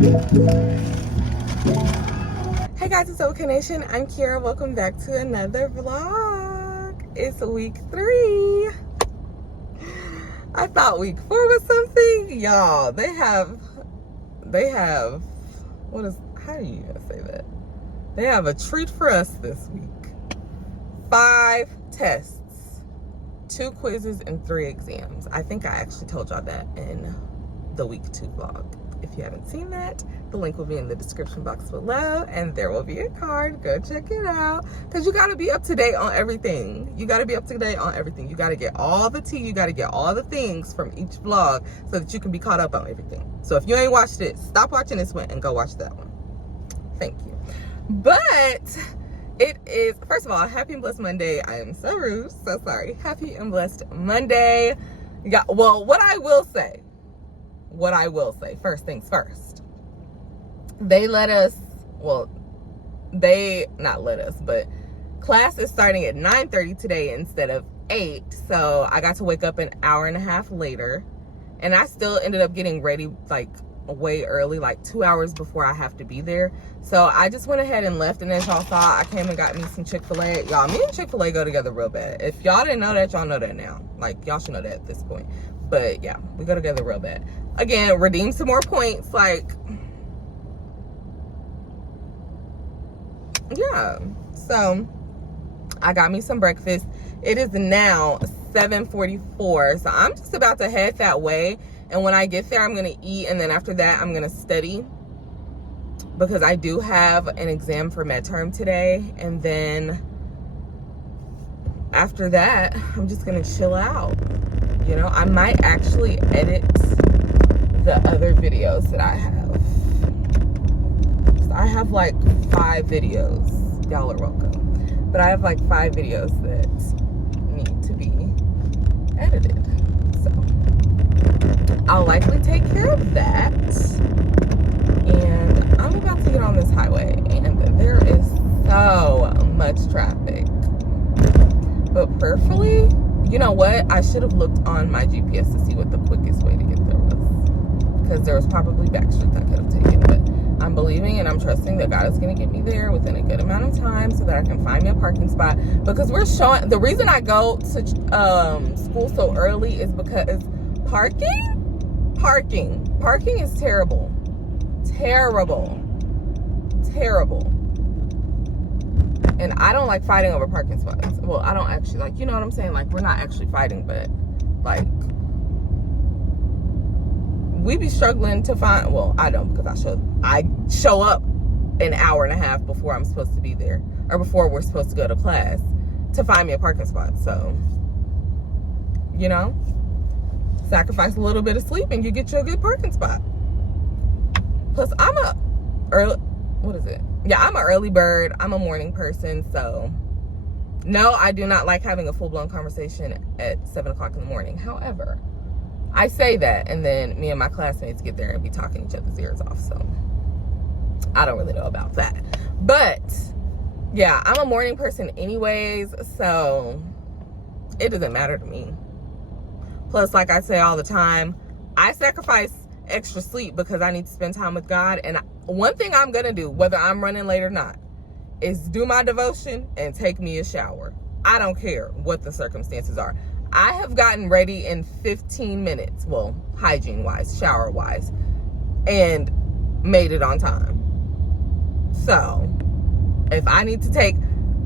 Hey guys, it's OK Nation. I'm Kiera. Welcome back to another vlog. It's week 3. I thought week 4 was something. Y'all, they have, how do you say that? They have a treat for us this week. 5 tests, 2 quizzes, and 3 exams. I think I actually told y'all that in the week 2 vlog. If you haven't seen that, the link will be in the description box below, and there will be a card. Go check it out, because you got to be up to date on everything. You got to be up to date on everything. You got to get all the tea. You got to get all the things from each vlog so that you can be caught up on everything. So if you ain't watched it, stop watching this one and go watch that one. Thank you. But it is, first of all, happy and blessed Monday. I am so rude, so sorry. Happy and blessed Monday. Yeah, well, what I will say, first things first, they let us, well, they not let us, but class is starting at 9:30 today instead of 8, so I got to wake up an hour and a half later, and I still ended up getting ready like way early, like 2 hours before I have to be there. So I just went ahead and left, and as y'all saw, I came and got me some Chick-fil-A. Y'all, me and Chick-fil-A go together real bad. If y'all didn't know that, y'all know that now. Like, y'all should know that at this point. But yeah, we go together real bad. Again, redeem some more points. Like, yeah. So I got me some breakfast. It is now 7:44, so I'm just about to head that way. And when I get there, I'm gonna eat, and then after that, I'm gonna study, because I do have an exam for midterm today. And then after that, I'm just gonna chill out. You know, I might actually edit the other videos that I have. So I have like 5 videos. Y'all are welcome. But I have like 5 videos that need to be edited. So I'll likely take care of that. And I'm about to get on this highway, and there is so much traffic. But prayerfully, you know what? I should have looked on my GPS to see what the quickest way to get there was, because there was probably back streets I could have taken. But I'm believing and I'm trusting that God is going to get me there within a good amount of time so that I can find me a parking spot. Because we're showing, the reason I go to school so early is because parking is terrible. And I don't like fighting over parking spots. Well, I don't actually, like, you know what I'm saying? Like, we're not actually fighting, but like, we be struggling to find, well, I don't, because I show up an hour and a half before I'm supposed to be there, or before we're supposed to go to class, to find me a parking spot. So, you know, sacrifice a little bit of sleep and you get you a good parking spot. Plus, I'm an early bird. I'm a morning person, so no, I do not like having a full-blown conversation at 7 o'clock in the morning. However, I say that, and then me and my classmates get there and be talking each other's ears off, so I don't really know about that. But yeah, I'm a morning person anyways, so it doesn't matter to me. Plus, like I say all the time, I sacrifice extra sleep because I need to spend time with God. And one thing I'm gonna do, whether I'm running late or not, is do my devotion and take me a shower. I don't care what the circumstances are. I have gotten ready in 15 minutes, well, hygiene wise, shower wise, and made it on time. So if I need to take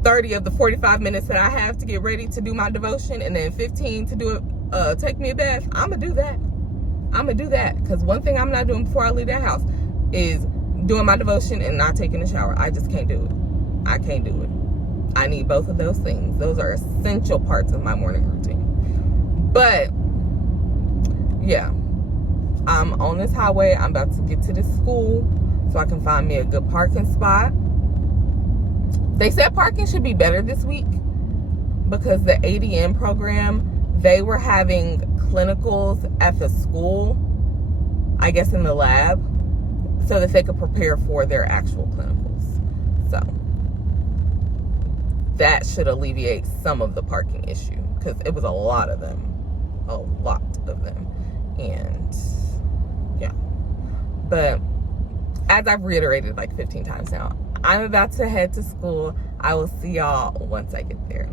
30 of the 45 minutes that I have to get ready to do my devotion, and then 15 to do it, take me a bath, I'm gonna do that. Because one thing I'm not doing before I leave that house is doing my devotion and not taking a shower. I just can't do it. I can't do it. I need both of those things. Those are essential parts of my morning routine. But yeah, I'm on this highway. I'm about to get to this school so I can find me a good parking spot. They said parking should be better this week because the ADN program, they were having clinicals at the school, I guess in the lab, so that they could prepare for their actual clinicals. So that should alleviate some of the parking issue, because it was a lot of them. And yeah, but as I've reiterated like 15 times now, I'm about to head to school. I will see y'all once I get there.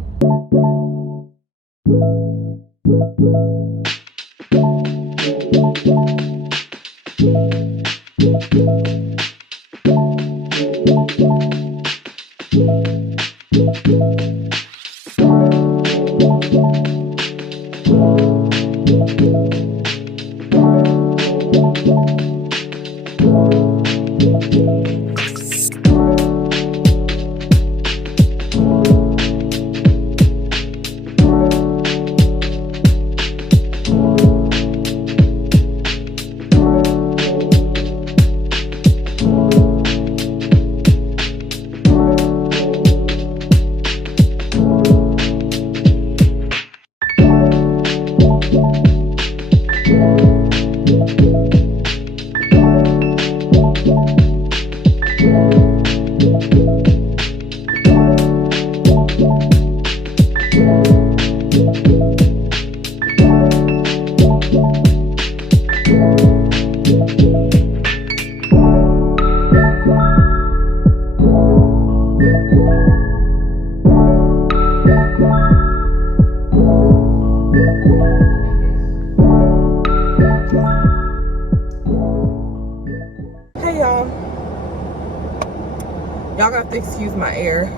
Y'all gonna have to excuse my air.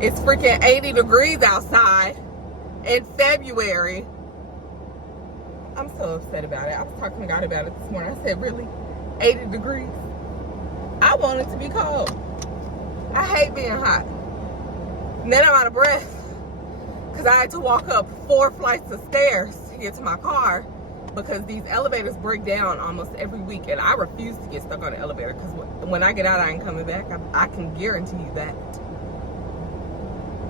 It's freaking 80 degrees outside in February. I'm so upset about it. I was talking to God about it this morning. I said, really? 80 degrees? I want it to be cold. I hate being hot. And then I'm out of breath because I had to walk up 4 flights of stairs to get to my car because these elevators break down almost every week, and I refuse to get stuck on the elevator because when I get out, I ain't coming back. I can guarantee you that.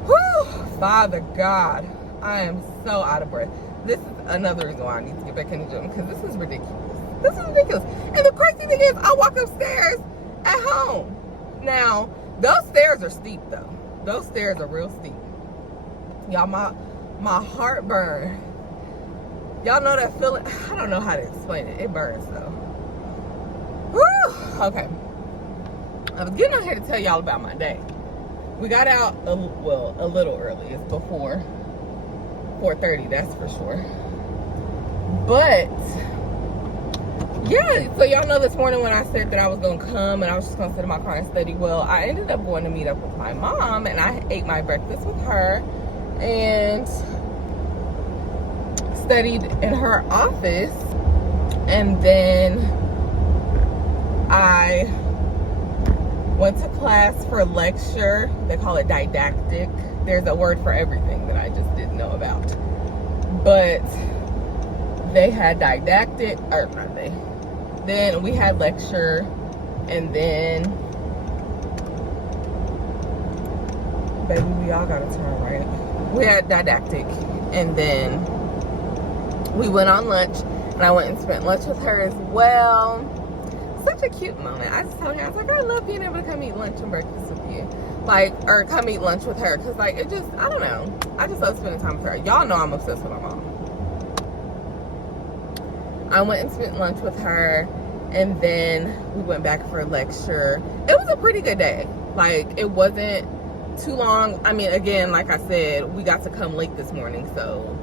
Whew, Father God, I am so out of breath. This is another reason why I need to get back in the gym, because this is ridiculous. This is ridiculous. And the crazy thing is, I walk upstairs at home. Now, those stairs are steep though. Those stairs are real steep. Y'all, my heart burn. Y'all know that feeling? I don't know how to explain it. It burns though. Whew. Okay. I was getting on here to tell y'all about my day. We got out a little early. It's before 4:30, that's for sure. But yeah, so y'all know this morning when I said that I was gonna come and I was just gonna sit in my car and study, well, I ended up going to meet up with my mom, and I ate my breakfast with her and studied in her office, and then I went to class for lecture. They call it didactic. There's a word for everything that I just didn't know about. But they had didactic, or not they. Then we had lecture, and then, baby, we all got a turn, right? We had didactic, and then we went on lunch, and I went and spent lunch with her as well. Such a cute moment. I just told her, I was like, I love being able to come eat lunch and breakfast with you. Like, or come eat lunch with her. Because, like, it just, I don't know. I just love spending time with her. Y'all know I'm obsessed with my mom. I went and spent lunch with her, and then we went back for a lecture. It was a pretty good day. Like, it wasn't too long. I mean, again, like I said, we got to come late this morning, so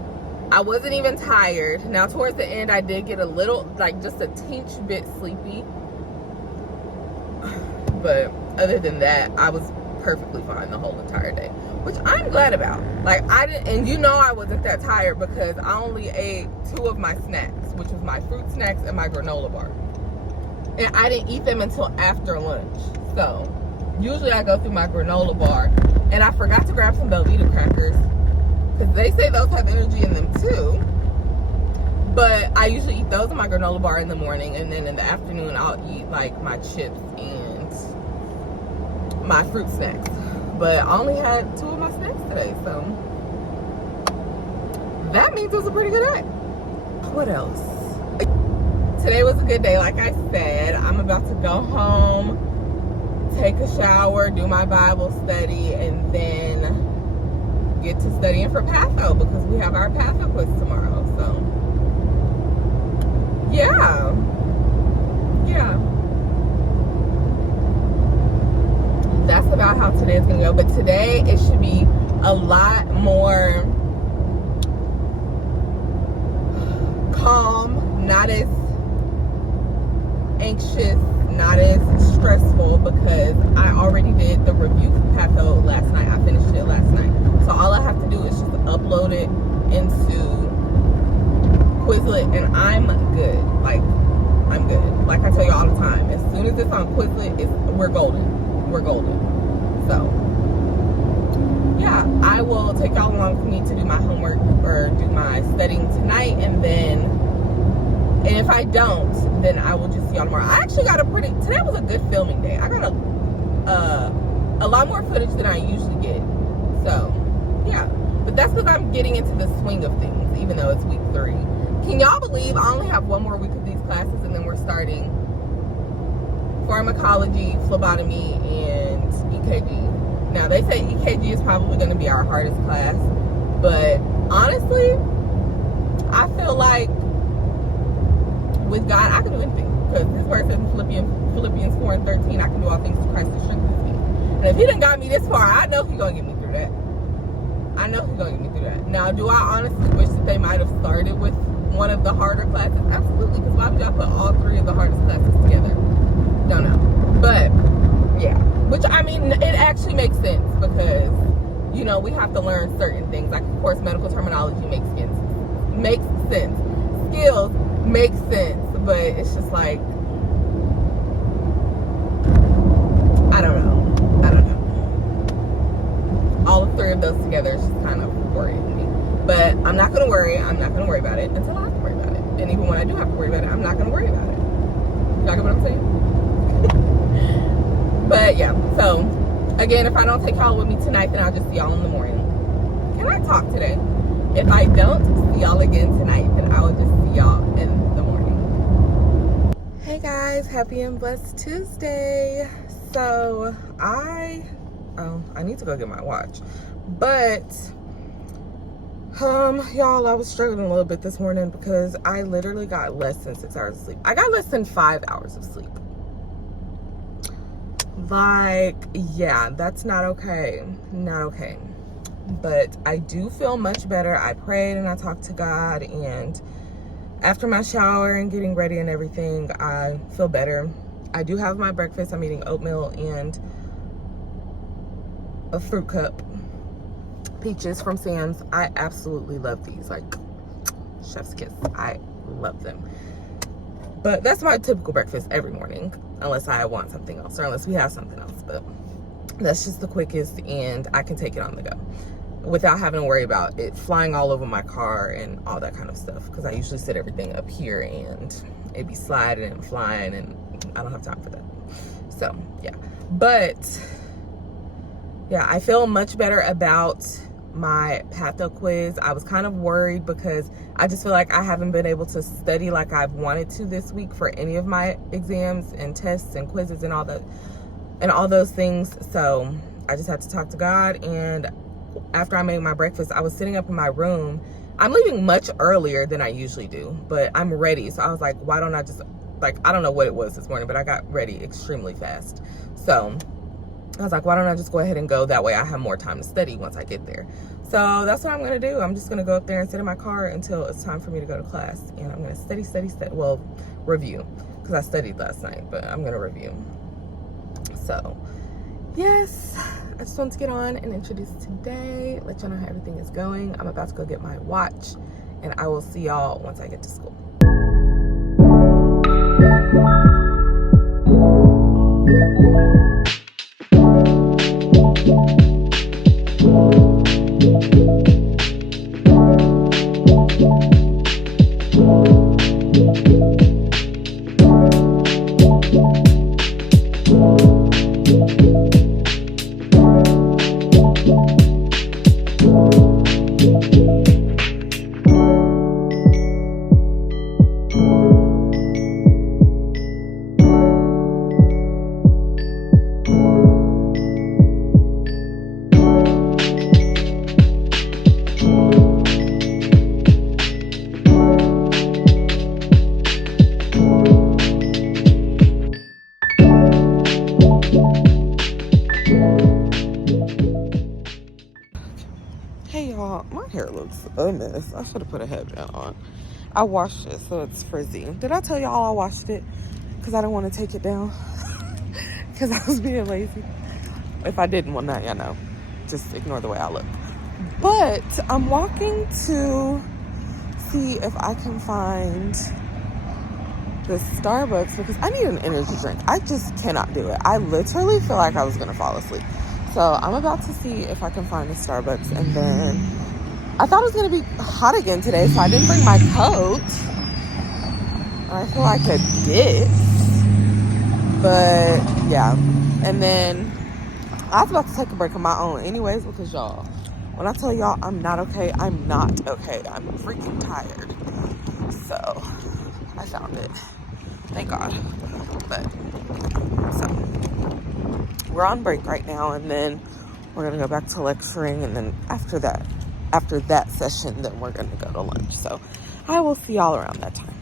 I wasn't even tired. Now, towards the end, I did get a little, like, just a teensy bit sleepy. But other than that, I was perfectly fine the whole entire day, which I'm glad about. Like, I didn't, and you know I wasn't that tired because I only ate 2 of my snacks, which was my fruit snacks and my granola bar. And I didn't eat them until after lunch. So, usually I go through my granola bar, and I forgot to grab some Belvita crackers because they say those have energy in them too. But I usually eat those in my granola bar in the morning, and then in the afternoon I'll eat like my chips and my fruit snacks. But I only had 2 of my snacks today, so that means it was a pretty good day. What else? Today was a good day, like I said. I'm about to go home, take a shower, do my Bible study, and then get to studying for Patho because we have our Patho quiz tomorrow. So yeah. a lot more calm, not as anxious, not as stressful, because I already did the review for PATHO last night. I finished it last night. So all I have to do is just upload it into Quizlet and I'm good. Like, I'm good. Like I tell you all the time, as soon as it's on Quizlet, we're golden. We're golden. So, yeah, I will take y'all along with me to do my homework or do my studying tonight, and if I don't, then I will just see y'all tomorrow. I actually got today was a good filming day. I got a lot more footage than I usually get. So, yeah. But that's because I'm getting into the swing of things, even though it's week 3. Can y'all believe I only have one more week of these classes, and then we're starting pharmacology, phlebotomy, and EKG. Now, they say EKG is probably going to be our hardest class, but honestly, I feel like with God, I can do anything, because this word says in Philippians 4:13, I can do all things through Christ that strengthens me. And if he done got me this far, I know he's going to get me through that. I know he's going to get me through that. Now, do I honestly wish that they might have started with one of the harder classes? Absolutely, because why would y'all put all 3 of the hardest classes together? Don't know. But, yeah. Which, I mean, it actually makes sense, because, you know, we have to learn certain things. Like, of course, medical terminology makes sense. Skills makes sense. But it's just like, I don't know. All 3 of those together is just kind of worrying me. But I'm not going to worry. I'm not going to worry about it until I have to worry about it. And even when I do have to worry about it, I'm not going to worry about it. Y'all get what I'm saying? But yeah, so again, if I don't take y'all with me tonight, then I'll just see y'all in the morning. Can I talk today? If I don't see y'all again tonight, then I will just see y'all in the morning. Hey guys, happy and blessed Tuesday. So I need to go get my watch. But y'all, I was struggling a little bit this morning because I literally got less than 6 hours of sleep. I got less than 5 hours of sleep. Like, yeah, that's not okay. Not okay. But I do feel much better. I prayed and I talked to God, and after my shower and getting ready and everything, I feel better. I do have my breakfast. I'm eating oatmeal and a fruit cup. Peaches from Sam's. I absolutely love these. Like, chef's kiss. I love them. But that's my typical breakfast every morning, unless I want something else or unless we have something else. But that's just the quickest, and I can take it on the go without having to worry about it flying all over my car and all that kind of stuff, because I usually set everything up here and it'd be sliding and flying, and I don't have time for that. So yeah, but yeah, I feel much better about my patho quiz. I was kind of worried because I just feel like I haven't been able to study like I've wanted to this week for any of my exams and tests and quizzes and all those things. So I just had to talk to God, and after I made my breakfast, I was sitting up in my room. I'm leaving much earlier than I usually do, but I'm ready. So I was like, why don't I just, like, I don't know what it was this morning, but I got ready extremely fast. So I was like, why don't I just go ahead and go? That way I have more time to study once I get there. So that's what I'm going to do. I'm just going to go up there and sit in my car until it's time for me to go to class. And I'm going to study. Well, review, because I studied last night, but I'm going to review. So, yes, I just wanted to get on and introduce today, let y'all know how everything is going. I'm about to go get my watch, and I will see y'all once I get to school. a mess. I should have put a headband on. I washed it, so it's frizzy. Did I tell y'all I washed it? Because I didn't want to take it down. Because I was being lazy. If I didn't, well, now y'all know. Just ignore the way I look. But I'm walking to see if I can find the Starbucks because I need an energy drink. I just cannot do it. I literally feel like I was going to fall asleep. So I'm about to see if I can find the Starbucks. And then I thought it was going to be hot again today, so I didn't bring my coat. I feel like a ditz. But yeah. And then I was about to take a break of my own anyways because y'all, when I tell y'all I'm not okay, I'm not okay. I'm freaking tired. So I found it. Thank God. But so we're on break right now, and then we're gonna go back to lecturing, and then after that session, then we're gonna go to lunch. So I will see y'all around that time.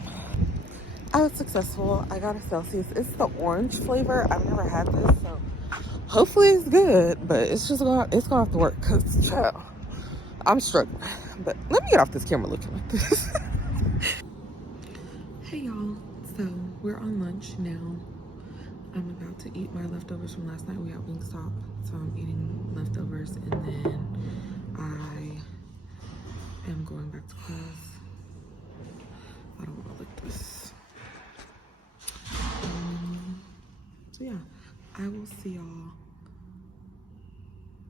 I was successful. I got a Celsius. It's the orange flavor. I've never had this, so hopefully it's good, but it's gonna have to work because child, I'm struggling. But let me get off this camera looking like this. Hey y'all, so we're on lunch now. I'm about to eat my leftovers from last night. We got Wingstop, so I'm eating leftovers, and then I am going back to class. I don't want to lick this. So yeah, I will see y'all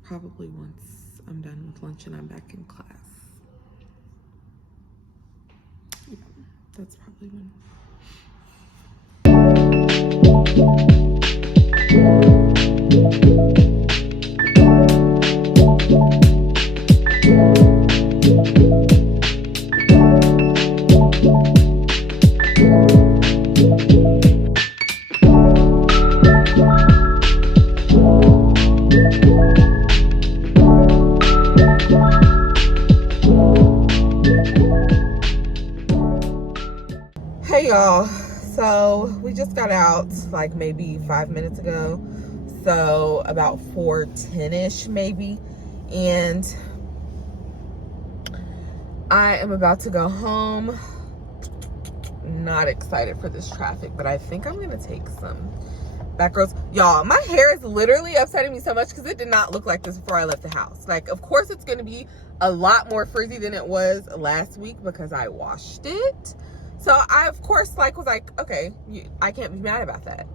probably once I'm done with lunch and I'm back in class. Yeah, that's probably when. Hey y'all, so we just got out like maybe 5 minutes ago, so about 4:10ish maybe, and I am about to go home. Not excited for this traffic, but I think I'm gonna take some back roads. Y'all, my hair is literally upsetting me so much because it did not look like this before I left the house. Like, of course it's gonna be a lot more frizzy than it was last week because I washed it. So I, of course, was like, okay, I can't be mad about that.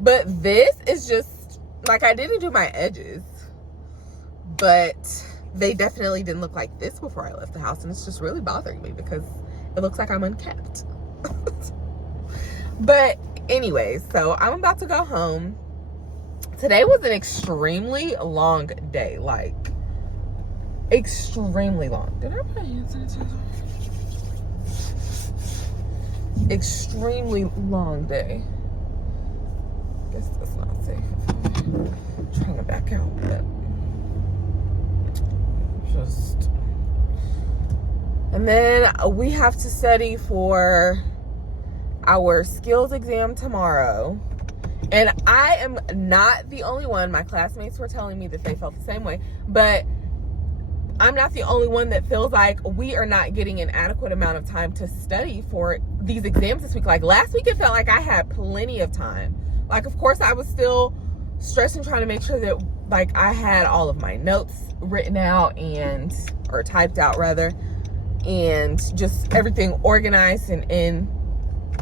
But this is just, like, I didn't do my edges, but they definitely didn't look like this before I left the house. And it's just really bothering me because it looks like I'm unkept. But anyways, so I'm about to go home. Today was an extremely long day, like, extremely long. Did I put hand sanitizer? Extremely long day. Guess that's not safe. I'm trying to back out, but just. And then we have to study for our skills exam tomorrow. And I am not the only one. My classmates were telling me that they felt the same way, but I'm not the only one that feels like we are not getting an adequate amount of time to study for these exams this week. Like last week, it felt like I had plenty of time. Like, of course, I was still stressing trying to make sure that like I had all of my notes written out or typed out rather, and just everything organized and in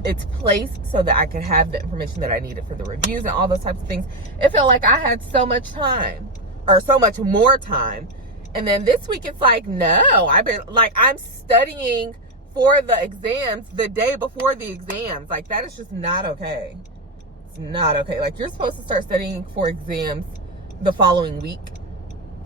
its place so that I could have the information that I needed for the reviews and all those types of things. It felt like I had so much time, or so much more time. And then this week it's like, no, I'm studying for the exams the day before the exams. Like, that is just not okay. It's not okay. Like, you're supposed to start studying for exams the following week,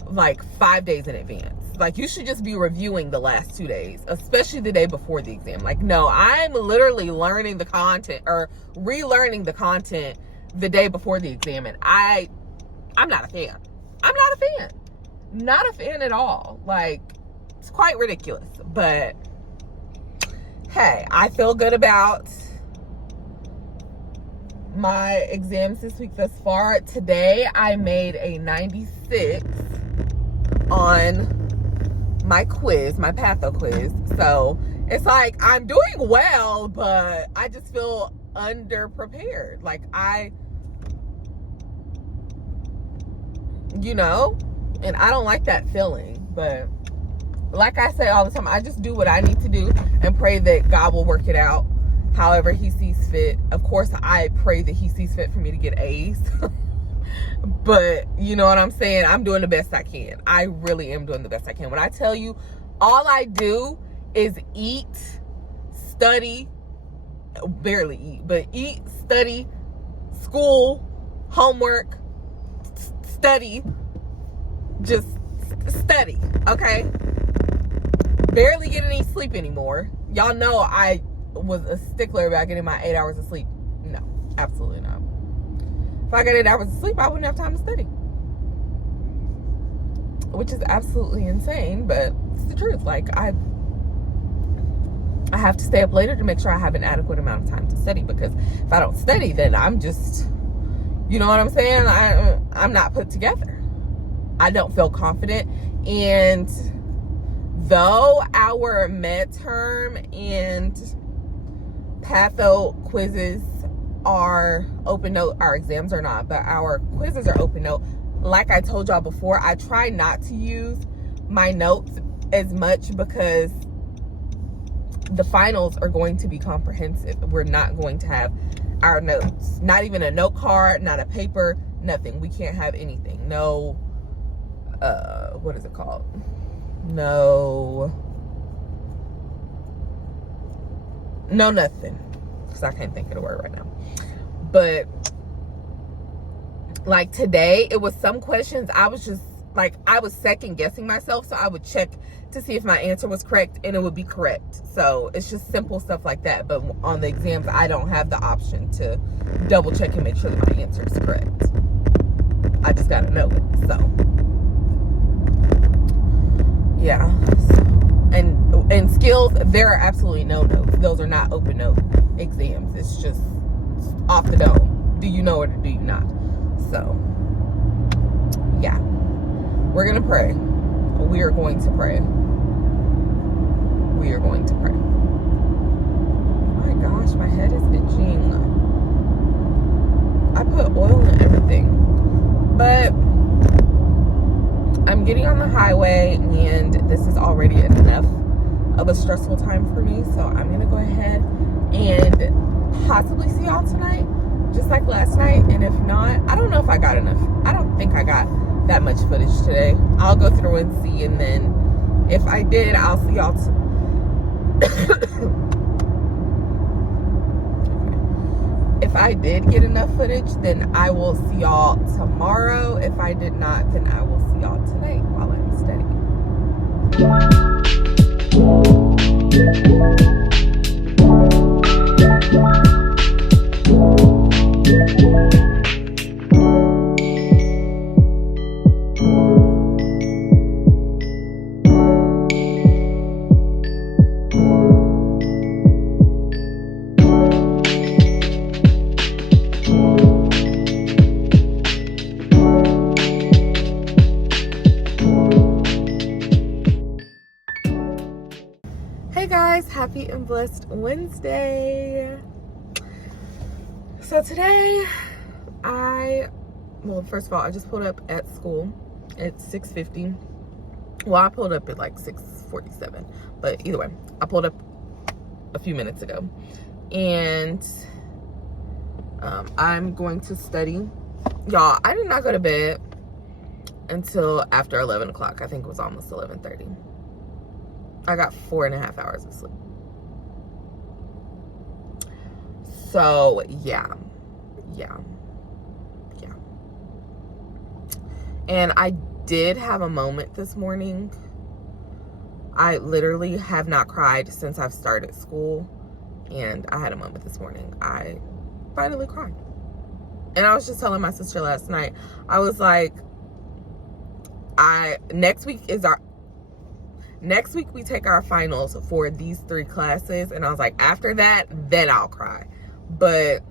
like 5 days in advance. Like, you should just be reviewing the last 2 days, especially the day before the exam. Like, no, I'm literally learning the content or relearning the content the day before the exam. And I'm not a fan. I'm not a fan. Not a fan at all. Like, it's quite ridiculous. But hey, I feel good about my exams this week thus far. Today I made a 96 on my quiz, my patho quiz. So it's like I'm doing well, but I just feel underprepared. Like and I don't like that feeling. But like I say all the time, I just do what I need to do and pray that God will work it out however he sees fit. Of course, I pray that he sees fit for me to get A's. But you know what I'm saying? I'm doing the best I can. I really am doing the best I can. When I tell you, all I do is eat, study, barely eat, but eat, study, school, homework, study, just study, okay? Barely get any sleep anymore. Y'all know I was a stickler about getting my 8 hours of sleep. No, absolutely not. If I got 8 hours of sleep, I wouldn't have time to study. Which is absolutely insane, but it's the truth. Like, I have to stay up later to make sure I have an adequate amount of time to study, because if I don't study, then I'm just, you know what I'm saying? I'm not put together. I don't feel confident. And though our midterm and patho quizzes are open note, our exams are not, but our quizzes are open note. Like I told y'all before, I try not to use my notes as much because the finals are going to be comprehensive. We're not going to have our notes, not even a note card, not a paper, nothing. We can't have anything. No, what is it called? No, nothing. Because I can't think of the word right now. But like today, it was some questions I was just like, I was second guessing myself. So I would check to see if my answer was correct, and it would be correct. So it's just simple stuff like that. But on the exams, I don't have the option to double check and make sure that my answer is correct. I just got to know it. So yeah. And skills, there are absolutely no notes. Those are not open note exams. It's just off the dome. Do you know it or do you not? So yeah, we're gonna pray. We are going to pray. We are going to pray. Oh my gosh, my head is itching. I put oil in everything, but I'm getting on the highway, and this is already enough of a stressful time for me. So I'm gonna go ahead and possibly see y'all tonight, just like last night. And if not, I don't know if I got enough. I don't think I got that much footage today. I'll go through and see, and then if I did, I'll see y'all if I did get enough footage, then I will see y'all tomorrow. If I did not, then I will see y'all tonight while I'm studying. Hey guys, happy and blessed Wednesday. So today first of all, I just pulled up at school at 6:50. Well, I pulled up at like 6:47, but either way, I pulled up a few minutes ago, and I'm going to study. Y'all, I did not go to bed until after 11 o'clock. I think it was almost 11:30. I got 4.5 hours of sleep. So yeah. And I did have a moment this morning. I literally have not cried since I've started school, and I had a moment this morning. I finally cried. And I was just telling my sister last night, I was like, next week we take our finals for these 3 classes, and I was like, after that, then I'll cry. But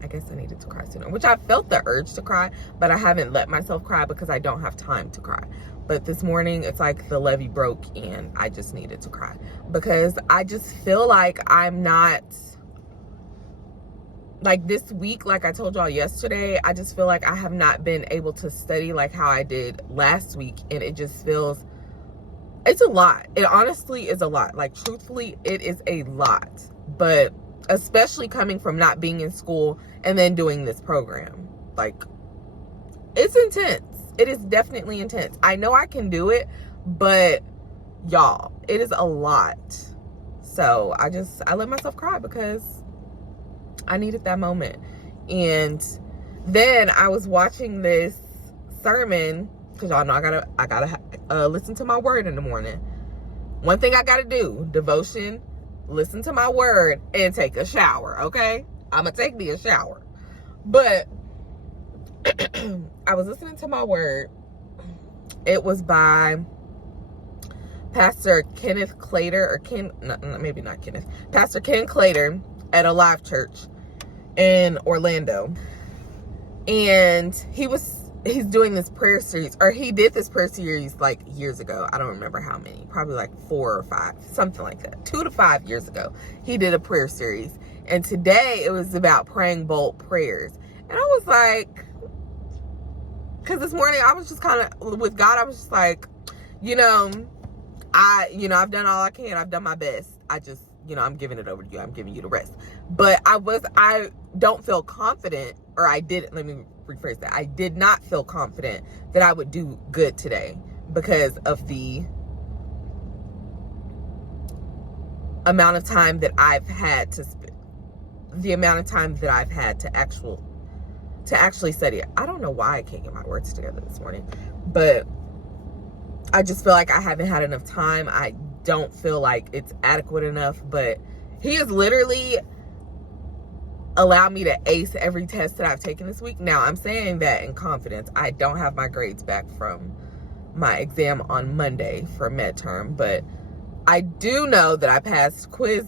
I guess I needed to cry sooner, which I felt the urge to cry, but I haven't let myself cry because I don't have time to cry. But this morning, it's like the levee broke and I just needed to cry. Because I just feel like I'm not, like this week, like I told y'all yesterday, I just feel like I have not been able to study like how I did last week. And it just feels, it's a lot. It honestly is a lot. Like truthfully, it is a lot. But especially coming from not being in school and then doing this program. Like, it's intense. It is definitely intense. I know I can do it, but y'all, it is a lot. So I let myself cry because I needed that moment. And then I was watching this sermon, because y'all know I gotta listen to my word in the morning. One thing I gotta do, devotion, listen to my word, and take a shower, okay? I'm gonna take me a shower. But I was listening to my word. It was by Pastor Kenneth Clater, maybe not Kenneth. Pastor Ken Clater at Alive Church in Orlando. And he's doing this prayer series, or he did this prayer series like years ago. I don't remember how many, probably like 4 or 5, something like that. 2 to 5 years ago, he did a prayer series. And today it was about praying bold prayers. And I was like, because this morning I was just kind of, with God, I was just like, I've done all I can. I've done my best. I just, I'm giving it over to you. I'm giving you the rest. But I don't feel confident, or let me rephrase that. I did not feel confident that I would do good today because of the amount of time that I've had to actually study it. I don't know why I can't get my words together this morning, but I just feel like I haven't had enough time. I don't feel like it's adequate enough, but he has literally allowed me to ace every test that I've taken this week. Now, I'm saying that in confidence. I don't have my grades back from my exam on Monday for midterm, but I do know that I passed quiz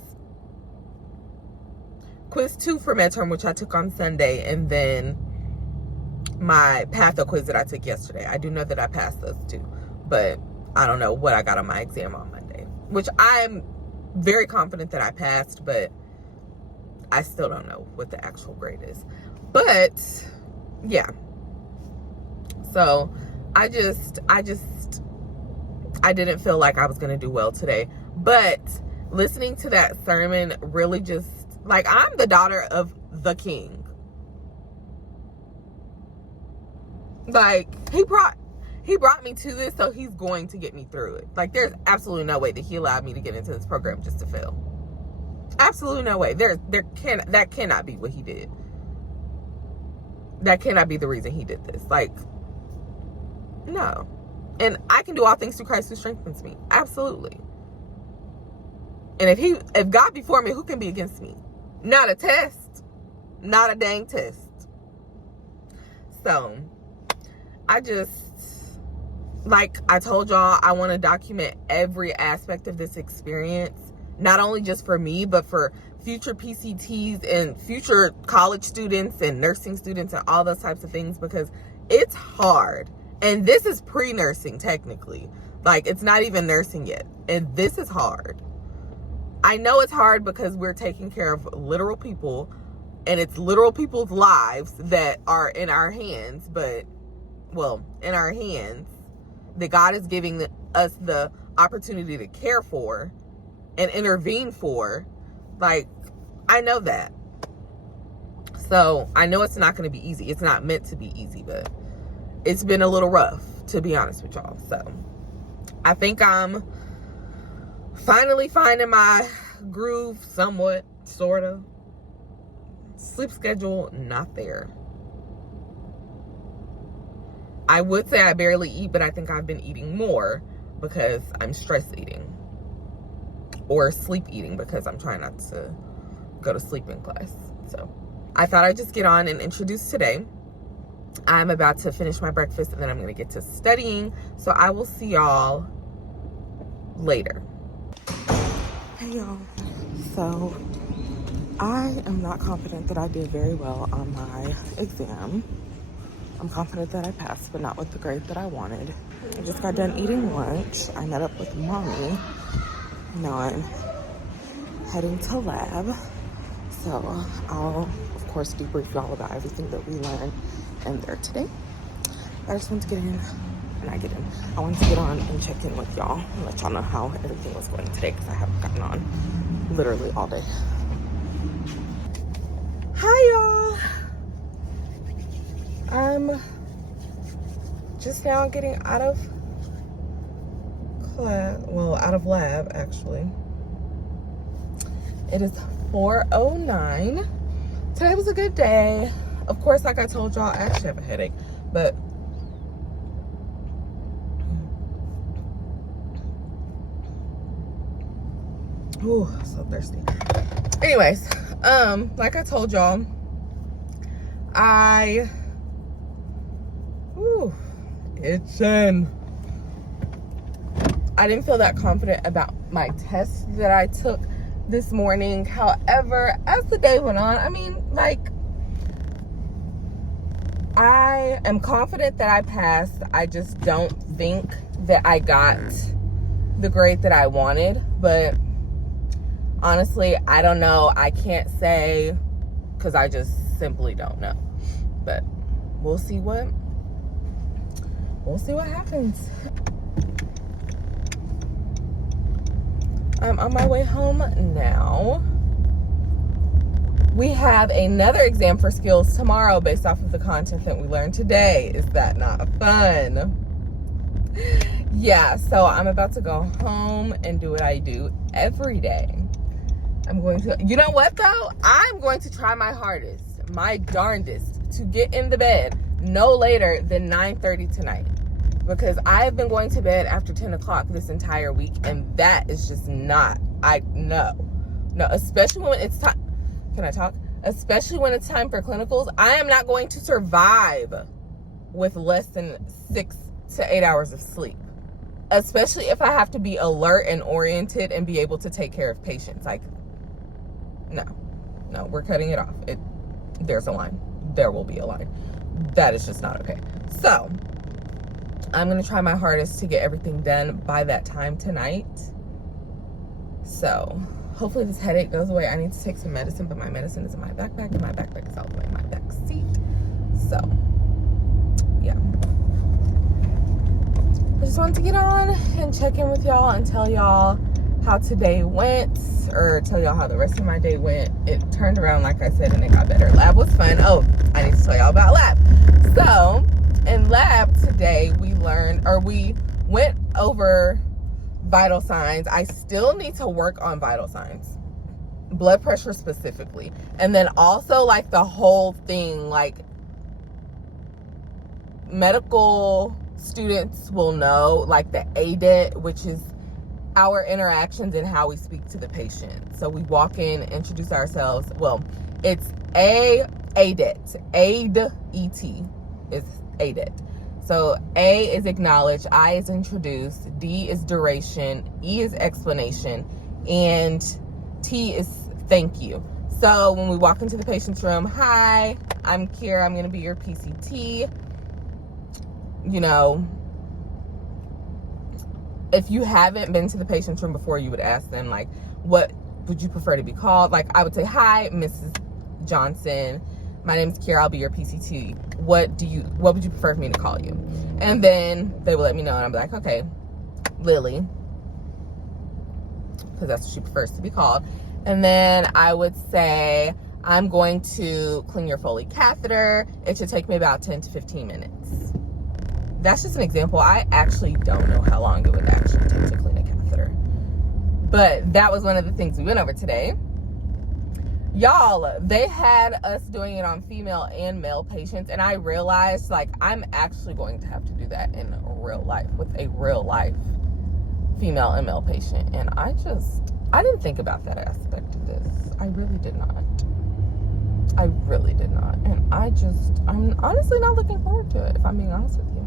2 for midterm, which I took on Sunday, and then my patho quiz that I took yesterday. I do know that I passed those 2, but I don't know what I got on my exam on Monday, which I'm very confident that I passed, but I still don't know what the actual grade is. But yeah, so I didn't feel like I was gonna do well today. But listening to that sermon really just, like, I'm the daughter of the King. Like, he brought me to this, so he's going to get me through it. Like, there's absolutely no way that he allowed me to get into this program just to fail. Absolutely no way. That cannot be what he did. That cannot be the reason he did this. Like, no. And I can do all things through Christ who strengthens me. Absolutely. And if God be for me, who can be against me? Not a test. Not a dang test. So, I just, like I told y'all, I want to document every aspect of this experience. Not only just for me, but for future PCTs and future college students and nursing students and all those types of things, because it's hard. And this is pre-nursing technically. Like, it's not even nursing yet. And this is hard. I know it's hard because we're taking care of literal people, and it's literal people's lives that are in our hands, in our hands, that God is giving us the opportunity to care for and intervene for. Like, I know that. So I know it's not going to be easy. It's not meant to be easy, but it's been a little rough, to be honest with y'all. So I think I'm finally finding my groove somewhat, sort of. Sleep schedule, not there. I would say I barely eat, but I think I've been eating more because I'm stress eating. Or sleep eating because I'm trying not to go to sleep in class. So I thought I'd just get on and introduce today. I'm about to finish my breakfast and then I'm going to get to studying. So I will see y'all later. Hey y'all. So I am not confident that I did very well on my exam. I'm confident that I passed, but not with the grade that I wanted. I just got done eating lunch. I met up with mommy. Now I'm heading to lab. So I'll, of course, debrief y'all about everything that we learned in there today. I just want to get in, and I wanted to get on and check in with y'all and let y'all know how everything was going today, because I haven't gotten on literally all day. Hi, y'all. I'm just now getting out of class, well, out of lab, actually. It is 4:09. Today was a good day. Of course, like I told y'all, I actually have a headache, but ooh, so thirsty. Anyways, like I told y'all, itching. I didn't feel that confident about my test that I took this morning. However, as the day went on, I mean, like, I am confident that I passed. I just don't think that I got the grade that I wanted, but honestly, I don't know. I can't say, because I just simply don't know. But we'll see what happens. I'm on my way home now. We have another exam for skills tomorrow based off of the content that we learned today. Is that not fun? Yeah, so I'm about to go home and do what I do every day. I'm going to, you know what though? I'm going to try my hardest, my darndest, to get in the bed no later than 9:30 tonight. Because I've been going to bed after 10 o'clock this entire week, and that is just not, no, especially when it's time, can I talk? Especially when it's time for clinicals, I am not going to survive with less than 6 to 8 hours of sleep. Especially if I have to be alert and oriented and be able to take care of patients. Like, no, we're cutting it off. There's a line. There will be a line. That is just not okay. So, I'm going to try my hardest to get everything done by that time tonight. So, hopefully this headache goes away. I need to take some medicine, but my medicine is in my backpack, and my backpack is all the way in my back seat. So, yeah. I just wanted to get on and check in with y'all and tell y'all how today went, or tell y'all how the rest of my day went. It turned around, like I said, and it got better. Lab was fun. Oh, I need to tell y'all about lab. So, in lab today, we went over vital signs. I still need to work on vital signs, blood pressure specifically, and then also like the whole thing, like medical students will know, like the ADET, which is our interactions and how we speak to the patient. So we walk in, introduce ourselves. Well, it's ADET, AID-ET is ADET. So A is acknowledge, I is introduce, D is duration, E is explanation, and T is thank you. So when we walk into the patient's room, hi, I'm Kira, I'm going to be your PCT. You know, if you haven't been to the patient's room before, you would ask them, like, what would you prefer to be called? Like, I would say, hi, Mrs. Johnson. My name is Kira, I'll be your PCT. What would you prefer for me to call you? And then they will let me know, and I'm like, okay, Lily, because that's what she prefers to be called. And then I would say, I'm going to clean your Foley catheter. It should take me about 10 to 15 minutes. That's just an example. I actually don't know how long it would actually take to clean a catheter. But that was one of the things we went over today. Y'all, they had us doing it on female and male patients, and I realized, like, I'm actually going to have to do that in real life with a real life female and male patient. And I didn't think about that aspect of this. I really did not. And I'm honestly not looking forward to it, if I'm being honest with you.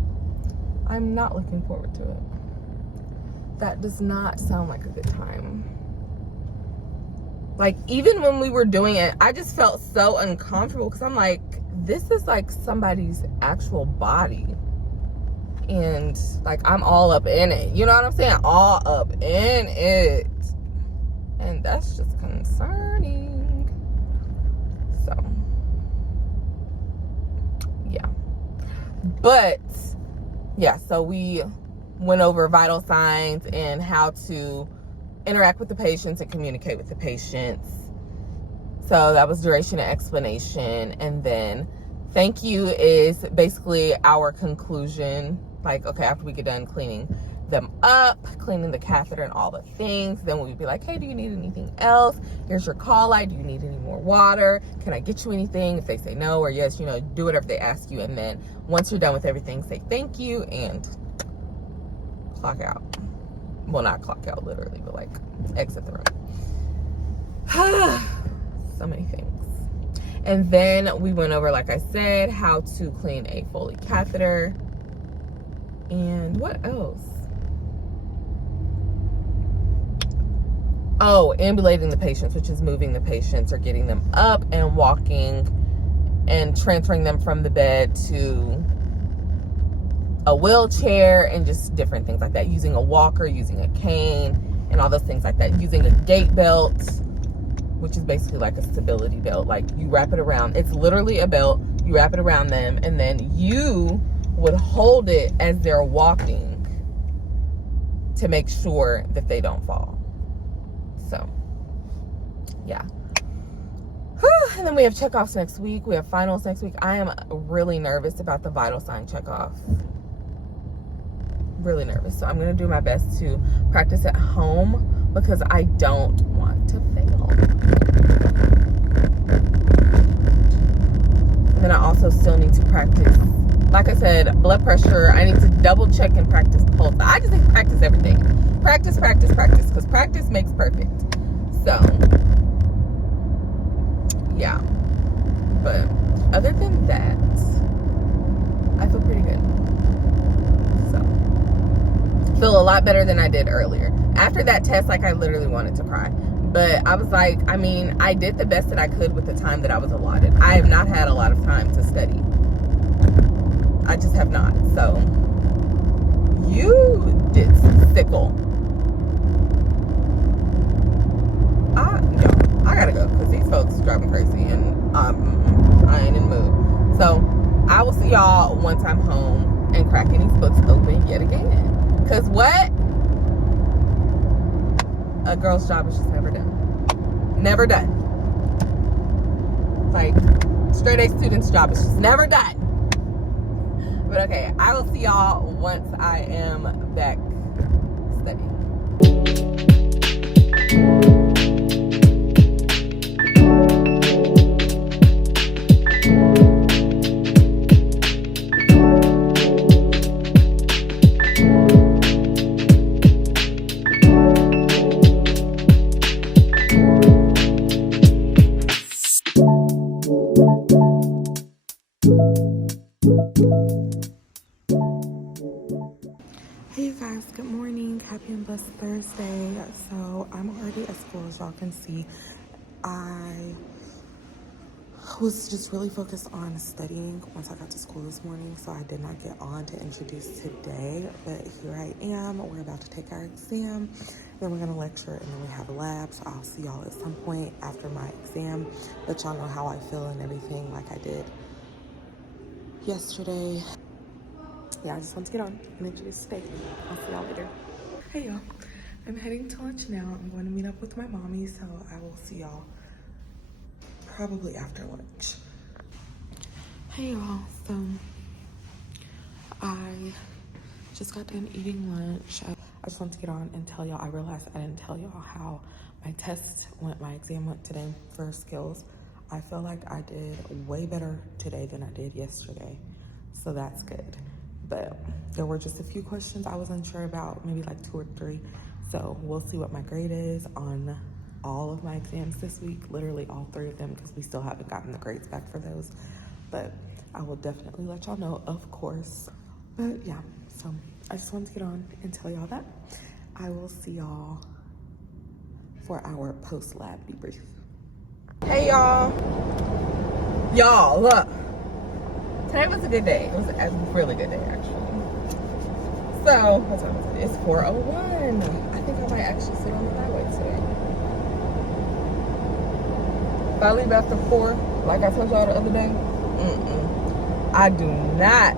I'm not looking forward to it. That does not sound like a good time. Like, even when we were doing it, I just felt so uncomfortable, because I'm like, this is like somebody's actual body. And like, I'm all up in it. You know what I'm saying? All up in it. And that's just concerning. So, yeah. But, yeah, so we went over vital signs and how to interact with the patients and communicate with the patients. So that was duration and explanation. And then thank you is basically our conclusion. Like, okay, after we get done cleaning them up, cleaning the catheter and all the things, then we'd be like, hey, do you need anything else? Here's your call light. Do you need any more water? Can I get you anything? If they say no or yes, you know, do whatever they ask you. And then once you're done with everything, say thank you and clock out. Well, not clock out literally, but like exit the room. So many things. And then we went over, like I said, how to clean a Foley catheter. And what else? Oh, ambulating the patients, which is moving the patients or getting them up and walking and transferring them from the bed to a wheelchair and just different things like that. Using a walker, using a cane, and all those things like that. Using a gait belt, which is basically like a stability belt. Like, you wrap it around. It's literally a belt. You wrap it around them, and then you would hold it as they're walking to make sure that they don't fall. So, yeah. And then we have checkoffs next week. We have finals next week. I am really nervous about the vital sign checkoff. Really nervous. So I'm going to do my best to practice at home because I don't want to fail. And then I also still need to practice, like I said, blood pressure. I need to double check and practice pulse. I just need to practice everything. Practice, practice, practice, because practice makes perfect. So, yeah. But other than that, I feel pretty good. So, feel a lot better than I did earlier. After that test, like, I literally wanted to cry. But I was like, I mean, I did the best that I could with the time that I was allotted. I have not had a lot of time to study. I just have not. So, you did sickle. I gotta go because these folks drive me crazy and I ain't in the mood. So, I will see y'all once I'm home and cracking these books open yet again. Because what? A girl's job is just never done. Never done. Like, straight A student's job is just never done. But okay, I will see y'all once I am back studying. Hey you guys, good morning, happy and blessed Thursday. So I'm already at school, as y'all can see. I was just really focused on studying once I got to school this morning, so I did not get on to introduce today, but here I am. We're about to take our exam, then we're gonna lecture, and then we have a lab, so I'll see y'all at some point after my exam, let y'all know how I feel and everything like I did yesterday. Yeah, I just want to get on and introduce today. I'll see y'all later. Hey y'all, I'm heading to lunch now. I'm going to meet up with my mommy, so I will see y'all probably after lunch. Hey y'all, so I just got done eating lunch. I just want to get on and tell y'all, I realized I didn't tell y'all how my exam went today for skills. I feel like I did way better today than I did yesterday, so that's good. But there were just a few questions I was unsure about, maybe like 2 or 3. So we'll see what my grade is on all of my exams this week, literally all 3 of them, because we still haven't gotten the grades back for those. But I will definitely let y'all know, of course. But yeah, so I just wanted to get on and tell y'all that. I will see y'all for our post-lab debrief. Hey y'all. Y'all, look. today was a good day. It was a really good day, actually. So, what time is it? It's 4:01. I think I might actually sit on the highway today. If I leave after 4, like I told y'all the other day, I do not.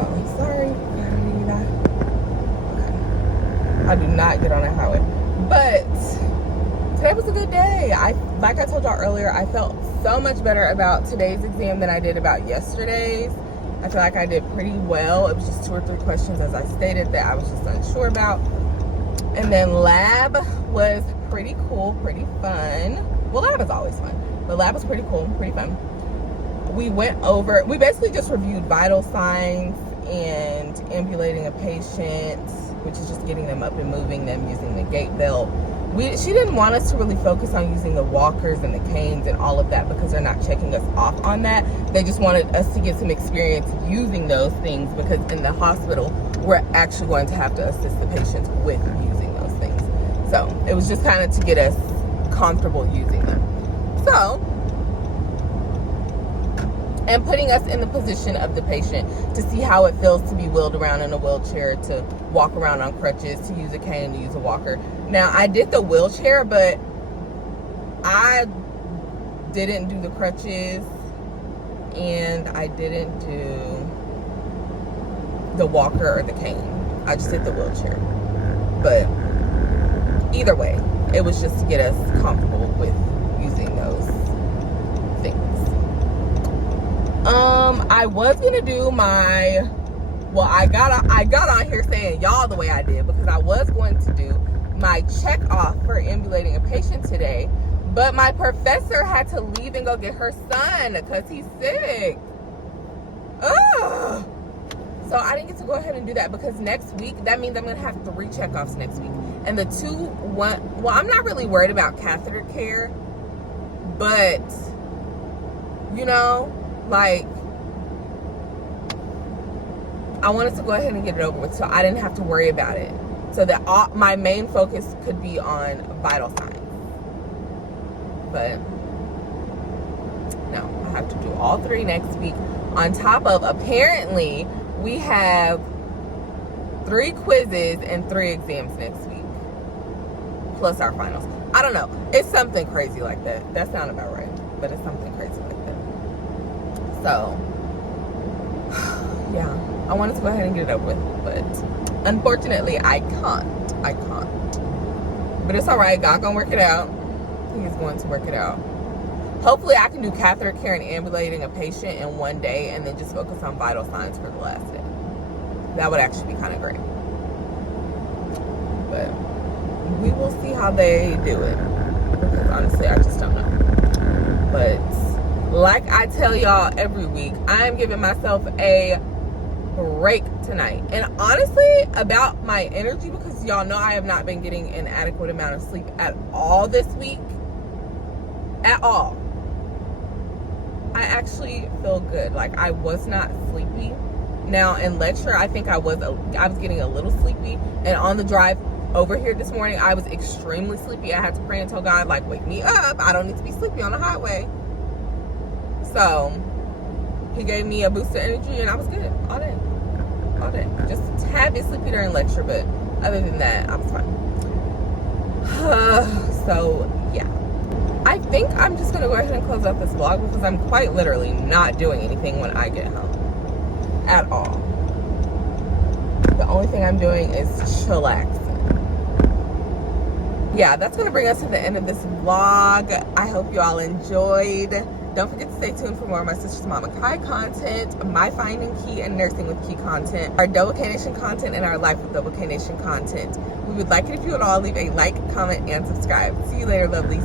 Oh, sorry. I do not get on that highway. But today was a good day. Like I told y'all earlier, I felt so much better about today's exam than I did about yesterday's. I feel like I did pretty well. It was just 2 or 3 questions, as I stated, that I was just unsure about. And then lab was pretty cool, pretty fun. Well, lab is always fun, but lab was pretty cool, pretty fun. We basically just reviewed vital signs and ambulating a patient, which is just getting them up and moving them using the gait belt. She didn't want us to really focus on using the walkers and the canes and all of that because they're not checking us off on that. They just wanted us to get some experience using those things because in the hospital, we're actually going to have to assist the patients with using those things. So it was just kind of to get us comfortable using them. So, and putting us in the position of the patient to see how it feels to be wheeled around in a wheelchair, to walk around on crutches, to use a cane, to use a walker. Now, I did the wheelchair, but I didn't do the crutches, and I didn't do the walker or the cane. I just did the wheelchair. But either way, it was just to get us comfortable with using those things. I was gonna do I got on here saying y'all the way I did because I was going to do my check off for ambulating a patient today, but my professor had to leave and go get her son because he's sick. Ugh. So I didn't get to go ahead and do that because next week, that means I'm gonna have 3 checkoffs next week. And I'm not really worried about catheter care, but like, I wanted to go ahead and get it over with so I didn't have to worry about it. So that my main focus could be on vital signs. But no, I have to do all 3 next week. On top of, apparently, we have 3 quizzes and 3 exams next week. Plus our finals. I don't know. It's something crazy like that. That sounds about right. But it's something crazy like that. So, yeah. I wanted to go ahead and get it over with. But unfortunately, I can't. But it's alright. God gonna work it out. He's going to work it out. Hopefully, I can do catheter care and ambulating a patient in one day and then just focus on vital signs for the last day. That would actually be kind of great. But we will see how they do it. Because honestly, I just don't know. But like I tell y'all every week, I'm giving myself a break tonight. And honestly, about my energy, because y'all know I have not been getting an adequate amount of sleep at all this week. At all. I actually feel good. Like, I was not sleepy. Now, in lecture, I think I was getting a little sleepy. And on the drive over here this morning, I was extremely sleepy. I had to pray and tell God, like, wake me up. I don't need to be sleepy on the highway. So, he gave me a boost of energy, and I was good all day. All day. Just a tad bit sleepy during lecture, but other than that, I was fine. So, yeah. I think I'm just going to go ahead and close out this vlog because I'm quite literally not doing anything when I get home. At all. The only thing I'm doing is chillaxing. Yeah, that's going to bring us to the end of this vlog. I hope you all enjoyed. Don't forget to stay tuned for more of my Sisters Mama Kai content, my Finding Key and Nursing with Key content, our Double K Nation content, and our Life with Double K Nation content. We would like it if you would all leave a like, comment, and subscribe. See you later, lovelies.